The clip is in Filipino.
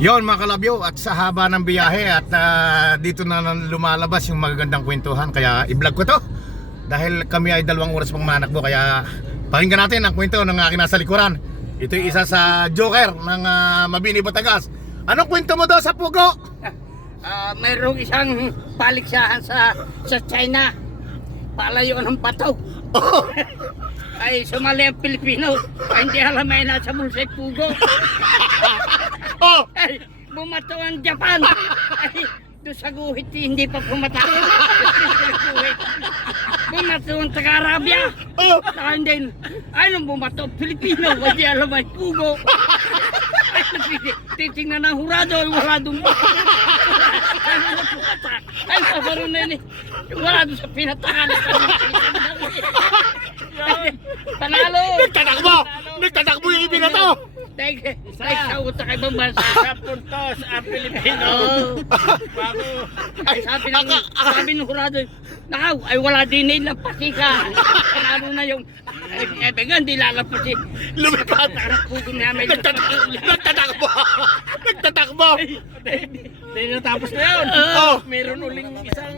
Yon mga kalabyo at sa haba ng biyahe at ah, dito na lumalabas yung magagandang kwentuhan kaya i-vlog ko to dahil kami ay dalawang oras pang manakbo kaya pakinggan natin ang kwento ng aking nasa likuran ito yung isa sa Joker ng ah, Mabini Batangas anong kwento mo daw sa Pugo? Ah, mayroong isang paliksahan sa sa China. Palayo ng bato. Oh, Ay sumali ang Pilipino. Ay hindi alam ay nasa bulsa pugo. oh, Ay bumato ang Japan. Ay doon sa guhit hindi pa pumata. Guhit. bumato ang taga-Arabia. oh, Saka hindi. Ay nung bumato ang Pilipino. Hindi alam ay pugo. Ay. Titingnan ng hurado. Wala doon. Ay pabaro na yun eh. Wala doon sa pinatakan. Panalo! nagtatakbo nagtatakbo yung ibinato Thank Thank sa utak kay ibang bansa. Sa puntos ang Pilipino. Bago. ay, Sabi ng, aka, aka, sabi ng hurado, nakaw, ay wala din eh, pasika. Panalo na yung, eh, eh, bega, hindi lalapos eh. lumipad Parang pugo namin. nagtatakbo nagtatakbo Hindi natapos na yun. oh Meron uling isang